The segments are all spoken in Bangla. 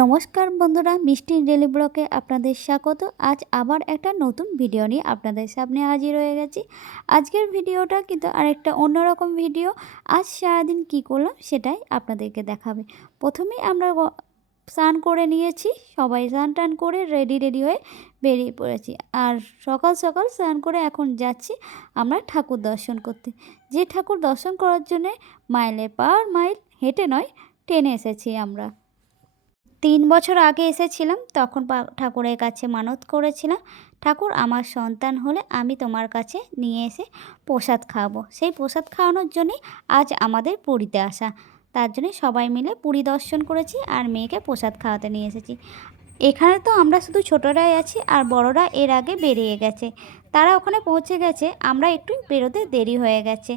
নমস্কার বন্ধুরা, মিষ্টি ডেলি ব্লকে আপনাদের স্বাগত। আজ আবার একটা নতুন ভিডিও নিয়ে আপনাদের সামনে হাজির হয়ে গেছি। আজকের ভিডিওটা কিন্তু আরেকটা অন্যরকম ভিডিও। আজ সারাদিন কি করলাম সেটাই আপনাদেরকে দেখাবে। প্রথমেই আমরা স্নান করে নিয়েছি, সবাই স্নান টান করে রেডি রেডি হয়ে বেরিয়ে পড়েছি। আর সকাল সকাল স্নান করে এখন যাচ্ছি আমরা ঠাকুর দর্শন করতে। যে ঠাকুর দর্শন করার জন্যে মাইলে পার মাইল হেঁটে নয়, ট্রেনে এসেছি আমরা। তিন বছর আগে এসেছিলাম, তখন ঠাকুরের কাছে মানত করেছিলাম, ঠাকুর, আমার সন্তান হলে আমি তোমার কাছে নিয়ে এসে প্রসাদ খাওয়াবো। সেই প্রসাদ খাওয়ানোর জন্যই আজ আমাদের পুরীতে আসা। তার জন্যে সবাই মিলে পুরী দর্শন করেছি আর মেয়েকে প্রসাদ খাওয়াতে নিয়ে এসেছি। এখানে তো আমরা শুধু ছোটরাই আছি আর বড়রা এর আগে বেরিয়ে গেছে। তারা ওখানে পৌঁছে গেছে, আমরা একটু বেরোতে দেরি হয়ে গেছে।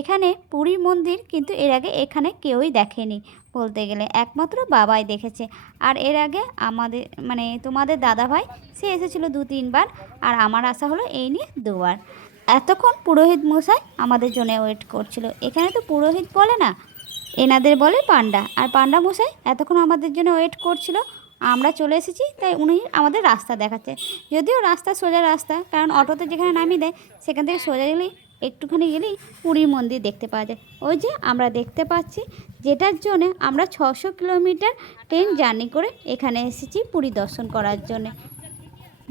এখানে পুরীর মন্দির কিন্তু এর আগে এখানে কেউই দেখেনি বলতে গেলে, একমাত্র বাবাই দেখেছে। আর এর আগে আমাদের মানে তোমাদের দাদাভাই, সে এসেছিল দু, তিনবার আর আমার আশা হলো এই নিয়ে দুবার। এতক্ষণ পুরোহিত মশাই আমাদের জন্য ওয়েট করছিল। এখানে তো পুরোহিত বলে না এনাদের বলে পান্ডা। আর পান্ডা মশাই এতক্ষণ আমাদের জন্য ওয়েট করছিল, আমরা চলে এসেছি, তাই উনি আমাদের রাস্তা দেখাচ্ছে। যদিও রাস্তা সোজা রাস্তা, কারণ অটোতে যেখানে নামিয়ে দেয়, সেখান থেকে সোজা গেলেই, একটুখানি গেলেই পুরীর মন্দির দেখতে পাওয়া যায়। ওই যে আমরা দেখতে পাচ্ছি, যেটার জন্য আমরা ছশো কিলোমিটার ট্রেন জার্নি করে এখানে এসেছি পুরী দর্শন করার জন্য।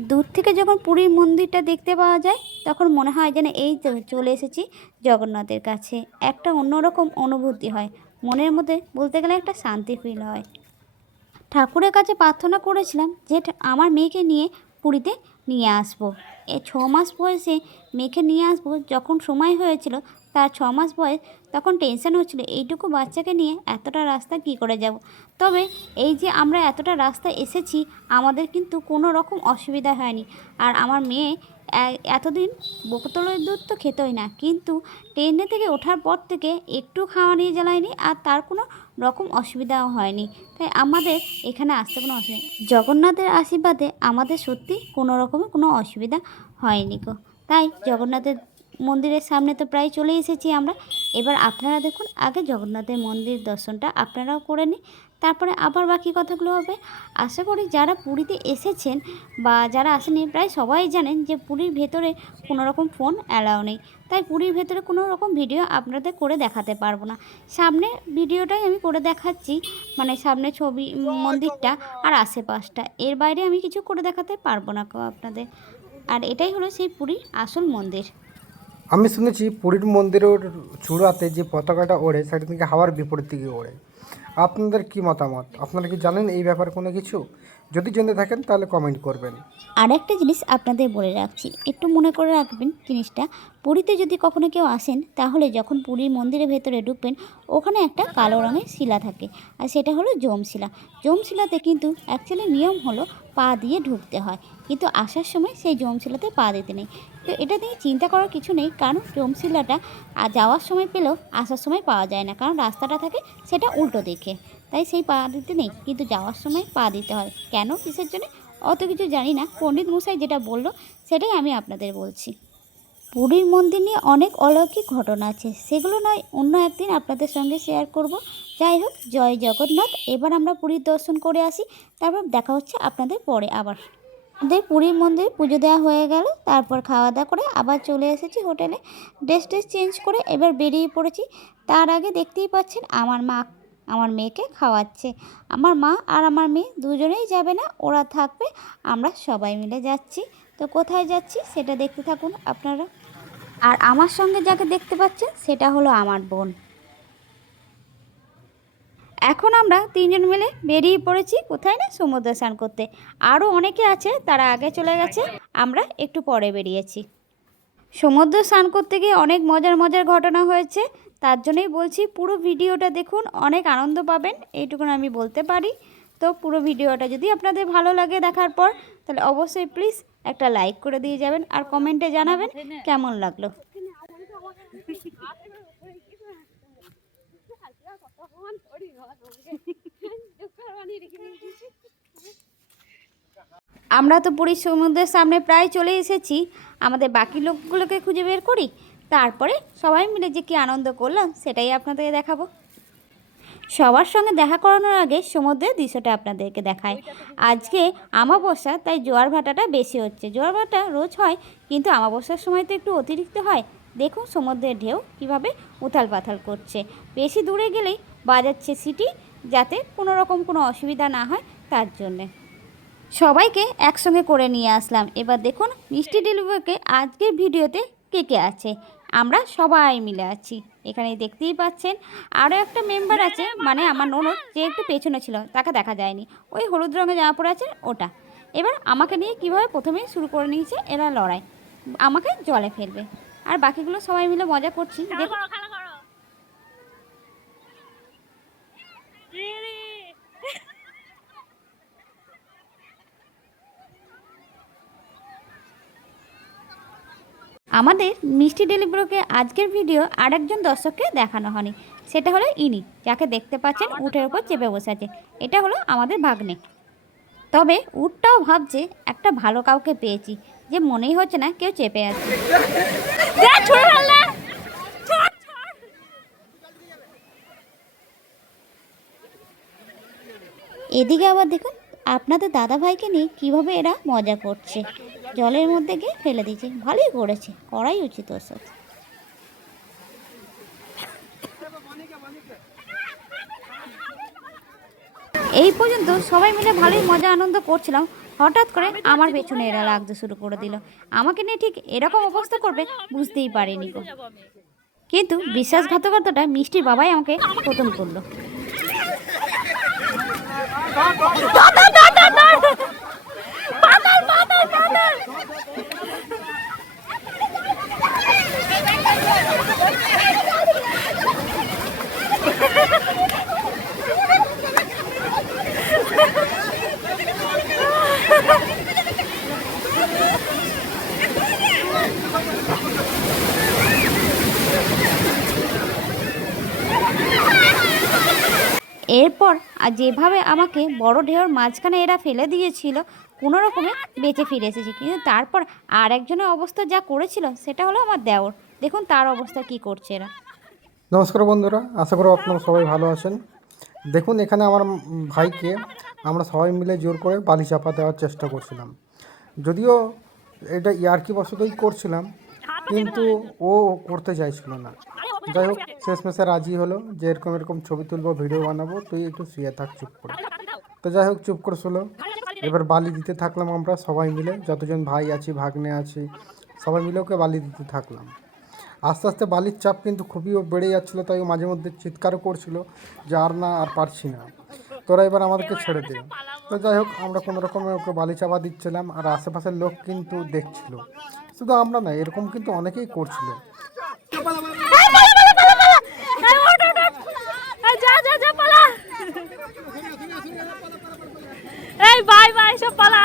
দূর থেকে যখন পুরীর মন্দিরটা দেখতে পাওয়া যায়, তখন মনে হয় যেন এই চলে এসেছি জগন্নাথের কাছে। একটা অন্যরকম অনুভূতি হয়। মনের মধ্যে বলতে গেলে একটা শান্তি ফিল হয়। ঠাকুরের কাছে প্রার্থনা করেছিলাম যে আমার মেয়েকে নিয়ে পুরীতে নিয়ে আসব। এ ছ মাস বয়সে মেয়েকে নিয়ে আসব, যখন সময় হয়েছিল তার ছ মাস বয়স তখন টেনশন হচ্ছিল, এইটুকু বাচ্চাকে নিয়ে এতটা রাস্তা কি করে যাব? তবে এই যে আমরা এতটা রাস্তা এসেছি, আমাদের কিন্তু কোনো রকম অসুবিধা হয়নি। আর আমার মেয়ে এতদিন বোতলের দুধ তো খেতই না, কিন্তু ট্রেনে থেকে ওঠার পর থেকে একটু খাওয়া নিয়ে জ্বালায়নি আর তার কোনো রকম অসুবিধাও হয়নি। তাই আমাদের এখানে আসতে কোনো অসুবিধা জগন্নাথের আশীর্বাদে আমাদের সত্যি কোনো রকমের কোনো অসুবিধা হয়নি গো। তাই জগন্নাথের মন্দিরের সামনে তো প্রায় চলে এসেছি আমরা। এবার আপনারা দেখুন, আগে জগন্নাথের মন্দির দর্শনটা আপনারাও করে নিন। তারপরে আবার বাকি কথাগুলো হবে। আশা করি যারা পুরীতে এসেছেন বা যারা আসেনি, প্রায় সবাই জানেন যে পুরীর ভেতরে কোনো রকম ফোন অ্যালাও নেই। তাই পুরীর ভেতরে কোনো রকম ভিডিও আপনাদের করে দেখাতে পারব না। সামনে ভিডিওটাই আমি করে দেখাচ্ছি মানে সামনে ছবি, মন্দিরটা আর আশেপাশটা। এর বাইরে আমি কিছু করে দেখাতে পারব না আপনাদের। আর এটাই হলো সেই পুরীর আসল মন্দির। আমি শুনেছি পুরীর মন্দিরের চূড়াতে যে পতাকাটা ওড়ে, সেটা থেকে হাওয়ার বিপরীত দিকে ওড়ে। আপনাদের কী মতামত? আপনারা কি জানেন এই ব্যাপারে কোনো কিছু? যদি জেনে থাকেন, তাহলে কমেন্ট করবেন। আর একটা জিনিস আপনাদের বলে রাখছি, একটু মনে করে রাখবেন জিনিসটা। পুরীতে যদি কখনো কেউ আসেন, তাহলে যখন পুরীর মন্দিরের ভেতরে ঢুকবেন, ওখানে একটা কালো রঙের শিলা থাকে। আর সেটা হলো জমশিলা জমশিলাতে কিন্তু অ্যাকচুয়ালি নিয়ম হলো পা দিয়ে ঢুকতে হয়। কিন্তু আসার সময় সেই জমশিলাতে পা দিতে নেই। তো এটা নিয়ে চিন্তা করার কিছু নেই, কারণ জমশিলাটা যাওয়ার সময় পেলেও আসার সময় পাওয়া যায় না। কারণ রাস্তাটা থাকে সেটা উল্টো দিকে। তাই সেই পা দিতে নেই। কিন্তু যাওয়ার সময় পা দিতে হয়। কেন? কিসের জন্য? অত কিছু জানি না। পণ্ডিত মশাই যেটা বলল, সেটাই আমি আপনাদের বলছি। পুরীর মন্দির নিয়ে অনেক অলৌকিক ঘটনা আছে। সেগুলো নয়, অন্য একদিন আপনাদের সঙ্গে শেয়ার করব। যাই হোক, জয় জগন্নাথ। এবার আমরা পুরীর দর্শন করে আসি। তারপর দেখা হচ্ছে আপনাদের পরে আবার। আমাদের পুরীর মন্দিরে পুজো দেওয়া হয়ে গেল। তারপর খাওয়া দাওয়া করে আবার চলে এসেছি হোটেলে। ড্রেস ট্রেস চেঞ্জ করে এবার বেরিয়ে পড়েছি। তার আগে দেখতেই পাচ্ছেন, আমার মা আমার মেয়েকে খাওয়াচ্ছে। আমার মা আর আমার মেয়ে দুজনেই যাবে না, ওরা থাকবে, আমরা সবাই মিলে যাচ্ছি। তো কোথায় যাচ্ছি সেটা দেখতে থাকুন আপনারা। আর আমার সঙ্গে যাকে দেখতে পাচ্ছেন সেটা হলো আমার বোন। এখন আমরা তিনজন মিলে বেরিয়ে পড়েছি কোথায় না সমুদ্র স্নান করতে। আরও অনেকে আছে, তারা আগে চলে গেছে, আমরা একটু পরে বেরিয়েছি। সমুদ্র স্নান করতে গিয়ে অনেক মজার মজার ঘটনা হয়েছে। তার জন্যই বলছি পুরো ভিডিওটা দেখুন, অনেক আনন্দ পাবেন, এইটুকুন আমি বলতে পারি। তো পুরো ভিডিওটা যদি আপনাদের ভালো লাগে দেখার পর, তাহলে অবশ্যই প্লিজ একটা লাইক করে দিয়ে যাবেন আর কমেন্টে জানাবেন কেমন লাগল। আমরা তো পুরীর সমুদ্রের সামনে প্রায় চলে এসেছি। আমাদের বাকি লোকগুলোকে খুঁজে বের করি। তারপরে সবাই মিলে যে কী আনন্দ করলাম, সেটাই আপনাদেরকে দেখাবো। সবার সঙ্গে দেখা করানোর আগে সমুদ্রের দৃশ্যটা আপনাদেরকে দেখায় আজকে আমাবস্যা, তাই জোয়ার ভাটাটা বেশি হচ্ছে। জোয়ার ভাটা রোজ হয়, কিন্তু আমাবস্যার সময় তো একটু অতিরিক্ত হয়। দেখুন সমুদ্রের ঢেউ কীভাবে উথাল পাথাল করছে। বেশি দূরে গেলেই বাজাচ্ছে সিটি যাতে কোনো রকম কোনো অসুবিধা না হয় তার জন্যে। সবাইকে একসঙ্গে করে নিয়ে আসলাম। এবার দেখুন, মিষ্টি ডেলিভারিকে আজকের ভিডিওতে কে কে আছে? আমরা সবাই মিলে আছি। এখানে দেখতেই পাচ্ছেন, আরও একটা মেম্বার আছে মানে আমার ননদ, যে একটু পেছনে ছিল, তাকে দেখা যায়নি। ওই হলুদ রঙের জামা পরে আছেন ওটা। এবার আমাকে নিয়ে কীভাবে প্রথমেই শুরু করে নিয়েছে এরা লড়াই। আমাকে জলে ফেলবে। আর বাকিগুলো সবাই মিলে মজা করছি। দেখুন করো খেলা করো রিরি আমাদের মিষ্টি ডেলিভারিকে আজকের ভিডিও আরেকজন দর্শককে দেখানো হয়নি। সেটা হলো ইনি যাকে দেখতে পাচ্ছেন উটের ওপর চেপে বসে আছে। এটা হলো আমাদের ভাগ্নে। তবে উটটাও ভাবছে একটা ভালো কাউকে পেয়েছি যে মনেই হচ্ছে না কেউ চেপে আছে। এদিকে আবার দেখুন আপনাদের দাদা ভাইকে নিয়ে কীভাবে এরা মজা করছে। জলের মধ্যে গিয়ে ফেলে দিয়েছে। ভালোই করেছে, করাই উচিত ওর সাথে এই পর্যন্ত সবাই মিলে ভালোই মজা, আনন্দ করছিলাম। হঠাৎ করে আমার পেছনে এরা লাগতে শুরু করে দিল। আমাকে নিয়ে ঠিক এরকম অবস্থা করবে বুঝতেই পারিনি গো। কিন্তু বিশ্বাসঘাতকতাটা মিষ্টির বাবাই আমাকে প্রথম করল। Thank you. আর যেভাবে আমাকে বড় ঢেউর মাঝখানে এরা ফেলে দিয়েছিল, কোনো রকমে বেঁচে ফিরে এসেছি। কিন্তু তারপর আর একজনের অবস্থা যা করেছিল, সেটা হলো আমার দেওর। দেখুন তার অবস্থা কি করছে এরা। নমস্কার বন্ধুরা, আশা করি আপনারা সবাই ভালো আছেন। দেখুন, এখানে আমার ভাইকে আমরা সবাই মিলে জোর করে বালি চাপা দেওয়ার চেষ্টা করছিলাম। যদিও এটা ইয়ার্কি বশতই করছিলাম, কিন্তু ও করতে চাইছিল না। যাই হোক, শেষমেশে রাজি হলো যে এরকম এরকম ছবি তুলবো, ভিডিও বানাবো, তুই একটু শুয়ে থাক, চুপ করে। তো যাই হোক, চুপ করে শুলো। এবার বালি দিতে থাকলাম আমরা সবাই মিলে, যতজন ভাই আছি, ভাগ্নে আছি, সবাই মিলে ওকে বালি দিতে থাকলাম। আস্তে আস্তে বালির চাপ কিন্তু খুবই বেড়ে যাচ্ছিল, তাই ও মাঝে মধ্যে চিৎকারও করছিল যে আর না, আর পারছি না। তোরা এবার আমাদেরকে ছেড়ে দে। তো যাই হোক, আমরা কোনো রকমে ওকে বালি চাপা দিচ্ছিলাম, আর আশেপাশের লোক কিন্তু দেখছিল। শুধু আমরা না এরকম কিন্তু অনেকেই করছিল। বাই বাই সব পালা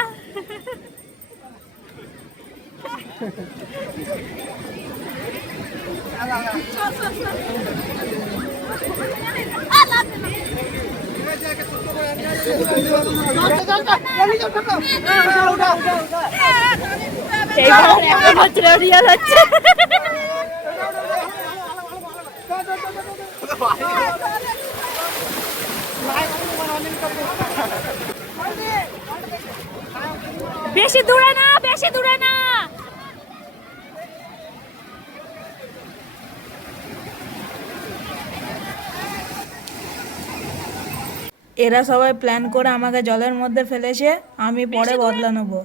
এইবার একটা বছর উড়িয়ে যাচ্ছে বেশি দূরে না বেশি দূরে না। এরা সবাই প্ল্যান করে আমাকে জলের মধ্যে ফেলেছে আমি পরে বদলা নেব।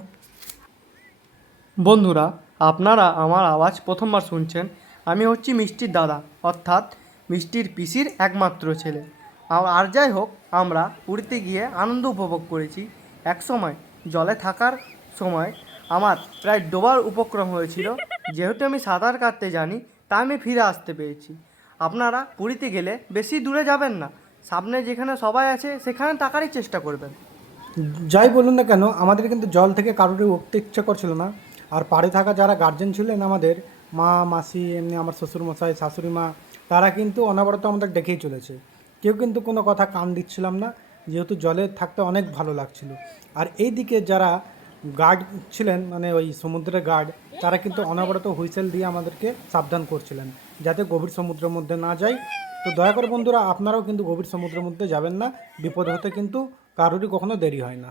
বন্ধুরা আপনারা আমার আওয়াজ প্রথমবার শুনছেন। আমি হচ্ছি মিষ্টির দাদা অর্থাৎ মিষ্টির পিসির একমাত্র ছেলে। আর- আর যাই হোক আমরা পুরীতে গিয়ে আনন্দ উপভোগ করেছি। একসময় জলে থাকার সময় আমার প্রায় ডোবার উপক্রম হয়েছিল। যেহেতু আমি সাঁতার কাটতে জানি, তাই আমি ফিরে আসতে পেরেছি। আপনারা পুরীতে গেলে বেশি দূরে যাবেন না। সামনে যেখানে সবাই আছে, সেখানে থাকারই চেষ্টা করবেন। যাই বলুন না কেন, আমাদের কিন্তু জল থেকে কারোরই উঠতে ইচ্ছে করছিল না। আর পাড়ে থাকা যারা গার্জেন ছিলেন আমাদের, মা, মাসি, এমনি আমার শ্বশুরমশাই শাশুড়ি মা তারা কিন্তু অনবরত আমাদের দেখেই চলেছে। কেউ কিন্তু কোনো কথা কান দিচ্ছিলাম না, যেহেতু জলে থাকতে অনেক ভালো লাগছিল। আর এই দিকে যারা গার্ড ছিলেন মানে ওই সমুদ্রের গার্ড তারা কিন্তু অনবরত হুইসেল দিয়ে আমাদেরকে সাবধান করছিলেন, যাতে গভীর সমুদ্রের মধ্যে না যাই। তো দয়া করে বন্ধুরা, আপনারাও কিন্তু গভীর সমুদ্রের মধ্যে যাবেন না, বিপদ হতে কিন্তু কারোরই কখনো দেরি হয় না।